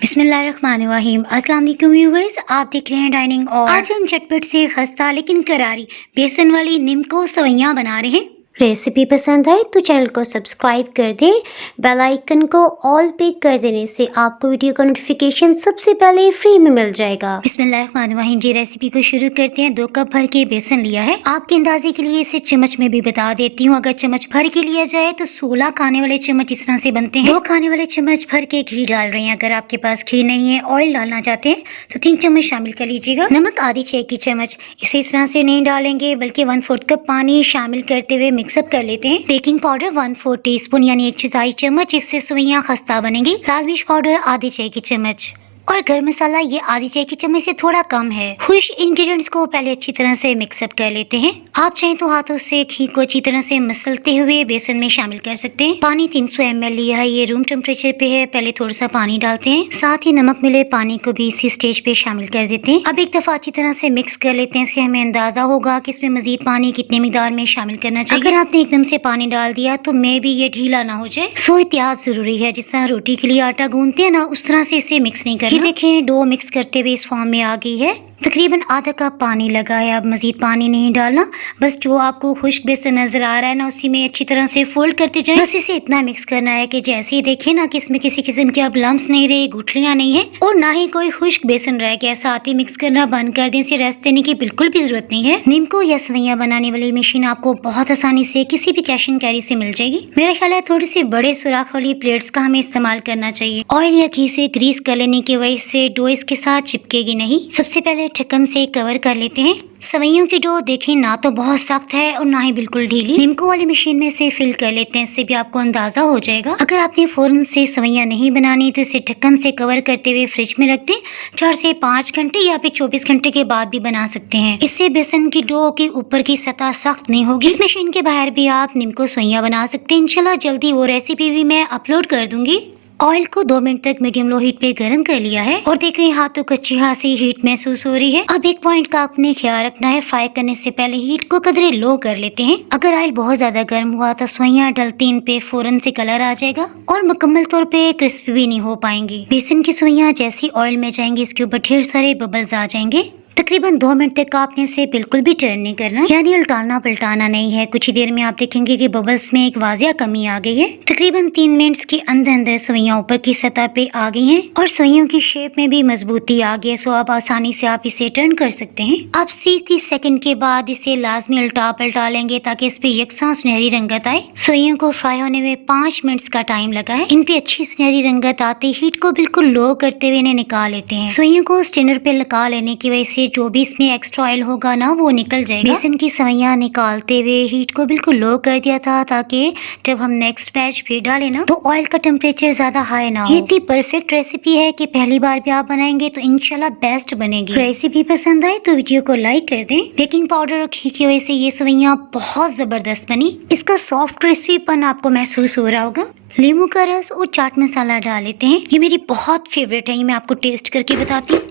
बिस्मिल्लाहिर्रहमानिर्रहीम। अस्सलाम वालेकुम व्यूअर्स, आप देख रहे हैं डाइनिंग। और आज हम झटपट से खस्ता लेकिन करारी बेसन वाली निम्को सेवइयां बना रहे हैं। रेसिपी पसंद आए तो चैनल को सब्सक्राइब कर दें। बेल आइकन को ऑल पे कर देने से आपको वीडियो का नोटिफिकेशन सबसे पहले फ्री में मिल जाएगा। बिस्मिल्लाहिर्रहमानिर्रहीम जी, रेसिपी को शुरू करते हैं। 2 कप भर के बेसन लिया है। आपके अंदाजे के लिए इसे चम्मच में भी बता देती हूँ। अगर चम्मच भर के लिया जाए तो 16 खाने वाले चम्मच इस तरह से बनते हैं। 2 खाने वाले चम्मच भर के घी डाल रहे हैं। अगर आपके पास घी नहीं है, ऑयल डालना चाहते हैं तो 3 चम्मच शामिल कर लीजिएगा। नमक आधी चाय की चम्मच, इसे इस तरह से नहीं डालेंगे बल्कि 1/4 कप पानी शामिल करते हुए मिक्सअप कर लेते हैं। बेकिंग पाउडर 1/4 टीस्पून यानी 1/4 चम्मच, इससे सेवइयां खस्ता बनेगी। लाल मिर्च पाउडर आधी चाय की चम्मच और गरम मसाला ये आधी चाय की चम्मच से थोड़ा कम है। खुश इंग्रेडिएंट्स को पहले अच्छी तरह से मिक्सअप कर लेते हैं। आप चाहें तो हाथों से घी को अच्छी तरह से मसलते हुए बेसन में शामिल कर सकते हैं। पानी 300 ml लिया है, ये रूम टेम्परेचर पे है। पहले थोड़ा सा पानी डालते हैं, साथ ही नमक मिले पानी को भी इसी स्टेज पे शामिल कर देते हैं। अब एक दफा अच्छी तरह से मिक्स कर लेते हैं। इससे हमें अंदाजा होगा कि इसमें मजीद पानी कितने मिकदार में शामिल करना चाहिए। अगर आपने एकदम से पानी डाल दिया तो मे भी ये ढीला ना हो जाए, सो एहतियात जरूरी है। जिस तरह रोटी के लिए आटा गूंथते हैं ना, उस तरह से इसे मिक्स नहीं करना। देखें डो मिक्स करते हुए इस फॉर्म में आ गई है। तकरीबन आधा कप पानी लगा है। अब मजीद पानी नहीं डालना, बस जो आपको खुश्क बेसन नजर आ रहा है ना, उसी में अच्छी तरह से फोल्ड करते जाएं। बस इसे इतना मिक्स करना है कि जैसे ही देखें ना कि इसमें किसी किस्म के अब लम्स नहीं रहे, गुठलियां नहीं है और ना ही कोई खुश्क बेसन रह गया। साथ ही मिक्स करना बंद कर दें। इसे रेस्ट देने की बिल्कुल भी जरूरत नहीं है। निम्को या सेवइयां बनाने वाली मशीन आपको बहुत आसानी से किसी भी कैश एंड कैरी से मिल जाएगी। मेरा ख्याल है थोड़ी सी बड़े सुराख वाली प्लेट्स का हमें इस्तेमाल करना चाहिए। ऑयल या घी से ग्रीस कर लेने की वजह से डो इसके साथ चिपकेगी नहीं। सबसे पहले ढक्कन से कवर कर लेते हैं। सेवइयों की डो देखें ना तो बहुत सख्त है और ना ही बिल्कुल ढीली। निम्को वाली मशीन में से फिल कर लेते हैं, इससे भी आपको अंदाजा हो जाएगा। अगर आपने फौरन से सेवइयां नहीं बनानी तो इसे ढक्कन से कवर करते हुए फ्रिज में रख दें। 4 से 5 घंटे या फिर 24 घंटे के बाद भी बना सकते हैं। इससे बेसन की डो की ऊपर की सतह सख्त नहीं होगी। इस मशीन के बाहर भी आप निम्को सेवइयां बना सकते हैं। इंशाल्लाह जल्दी वो रेसिपी भी मैं अपलोड कर दूंगी। ऑयल को 2 मिनट तक मीडियम लो हीट पे गर्म कर लिया है और देखें हाथों को अच्छी खासी हीट महसूस हो रही है। अब एक पॉइंट का आपने ख्याल रखना है, फ्राई करने से पहले हीट को कदरे लो कर लेते हैं। अगर ऑयल बहुत ज्यादा गर्म हुआ तो सेवइयां डलती इन पे फौरन से कलर आ जाएगा और मुकम्मल तौर पे क्रिस्पी भी नहीं हो पाएंगी। बेसन की सेवइयां जैसी ऑयल में जाएंगी, इसके ऊपर ढेर सारे बबल्स आ जाएंगे। तकरीबन 2 मिनट तक आपने इसे बिल्कुल भी टर्न नहीं करना, यानी उल्टाना पलटाना नहीं है। कुछ ही देर में आप देखेंगे कि बबल्स में एक वाजिया कमी आ गई है। तकरीबन 3 मिनट्स के अंदर अंदर सेवइयां ऊपर की सतह पे आ गई हैं और सेवइयों की शेप में भी मजबूती आ गई है। सो अब आसानी से आप इसे टर्न कर सकते हैं। अब 30 सेकंड के बाद इसे लाजमी उल्टा पलटा लेंगे ताकि इस पे यकसा सुनहरी रंगत आए। सेवइयों को फ्राई होने में 5 मिनट्स का टाइम लगा है। इन पे अच्छी सुनहरी रंगत आते हीट को बिल्कुल लो करते हुए इन्हें निकाल लेते हैं। सेवइयों को स्टेनर पे लगा लेने की वजह से जो भी इसमें एक्स्ट्रा ऑयल होगा ना, वो निकल जाएगा। बेसन की सेवइयां निकालते हुए हीट को बिल्कुल लो कर दिया था ताकि जब हम नेक्स्ट बैच फिर डालें ना तो ऑयल का टेम्परेचर ज्यादा हाई ना हो। ये इतनी परफेक्ट रेसिपी है कि पहली बार भी आप बनाएंगे तो इंशाल्लाह बेस्ट बनेगी। रेसिपी पसंद आए तो वीडियो को लाइक कर दें। बेकिंग पाउडर और घी की वजह से ये सेवइयां बहुत जबरदस्त बनी। इसका सॉफ्ट क्रिस्पीपन आपको महसूस हो रहा होगा। नींबू का रस और चाट मसाला डाल लेते हैं। ये मेरी बहुत फेवरेट है, ये मैं आपको टेस्ट करके बताती हूँ।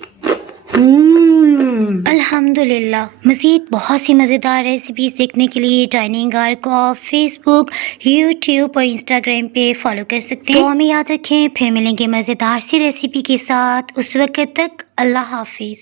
अल्हम्दुलिल्लाह। मज़ीद बहुत सी मज़ेदार रेसिपीज देखने के लिए डाइनिंग आर को आप फेसबुक, यूट्यूब और इंस्टाग्राम पे फॉलो कर सकते हैं। तो हमें याद रखें, फिर मिलेंगे मज़ेदार सी रेसिपी के साथ। उस वक्त तक अल्लाह हाफिज।